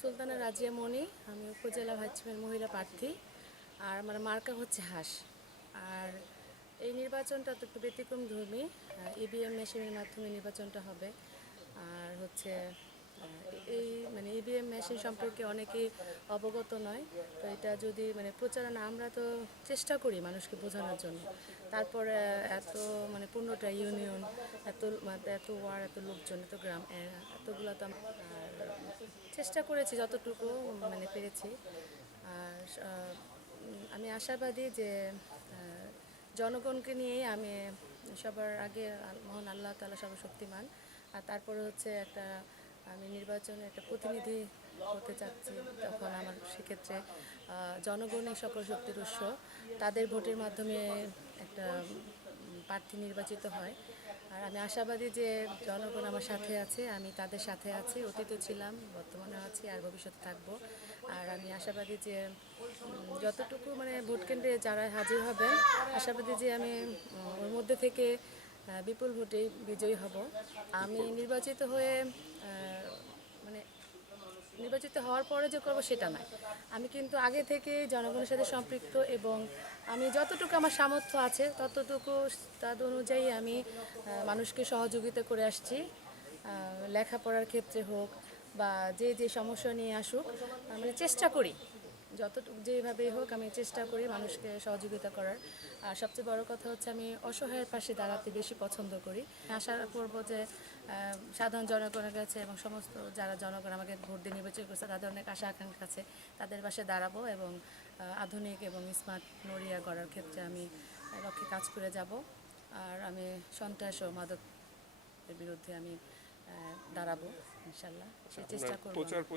সুলতানা রাজিয়া মনি আমি উপজেলা ভাইচমের মহিলা প্রার্থী। আর আমার মার্কা হচ্ছে হাঁস। আর এই নির্বাচনটা তো একটু ব্যতিক্রম ধর্মী ইভিএম মেশিনের মাধ্যমে নির্বাচনটা হবে। আর হচ্ছে এই মানে ইভিএম মেশিন সম্পর্কে অনেকেই অবগত নয়। তো এটা যদি মানে প্রচারণা আমরা তো চেষ্টা করি মানুষকে বোঝানোর জন্য। তারপরে এত মানে পনেরোটা ইউনিয়ন এত মানে এত ওয়ার্ড এত লোকজন, এত গ্রাম এতগুলো তো চেষ্টা করেছি যতটুকু মানে পেরেছি। আর আমি আশাবাদী যে জনগণকে নিয়েই আমি সবার আগে মহান আল্লাহ তালা সর্বশক্তিমান। আর তারপরে হচ্ছে একটা আমি নির্বাচনে একটা প্রতিনিধি হতে চাচ্ছি তখন আমার সেক্ষেত্রে জনগণই সকল শক্তির উৎস। তাদের ভোটের মাধ্যমে একটা প্রার্থী নির্বাচিত হয়। আর আমি আশাবাদী যে জনগণ আমার সাথে আছে, আমি তাদের সাথে আছি, অতীতে ছিলাম বর্তমানে আছি, আর ভবিষ্যতে থাকব। আর আমি আশাবাদী যে যতটুকু মানে ভোট কেন্দ্রে যারা হাজির হবেন, আশাবাদী যে আমি ওর মধ্যে থেকে বিপুল ভোটে বিজয়ী হব। আমি নির্বাচিত হয়ে মানে নির্বাচিত হওয়ার পরে যে করব সেটা নয়। আমি কিন্তু আগে থেকে জনগণের সাথে সম্পৃক্ত এবং আমি যতটুকু আমার সামর্থ্য আছে, ততটুকু তাদ অনুযায়ী আমি মানুষকে সহযোগিতা করে আসছি। লেখাপড়ার ক্ষেত্রে হোক বা যে যে সমস্যা নিয়ে আসুক মানে চেষ্টা করি। যতটুকু যেভাবেই হোক আমি চেষ্টা করি মানুষকে সহযোগিতা করার। আর সবচেয়ে বড় কথা হচ্ছে আমি অসহায়ের পাশে দাঁড়াতে বেশি পছন্দ করি। আশা করব যে সাধারণ জনগণের কাছে এবং সমস্ত যারা জনগণ আমাকে ভোট দিয়ে নির্বাচন করছে তাদের অনেক আশা আকাঙ্ক্ষার কাছে তাদের পাশে দাঁড়াবো এবং আধুনিক এবং স্মার্ট নড়িয়া গড়ার ক্ষেত্রে আমি লক্ষ্যে কাজ করে যাব। আর আমি সন্ত্রাস ও মাদকের বিরুদ্ধে আমি দাঁড়াবো ইনশাল্লাহ। সে চেষ্টা করব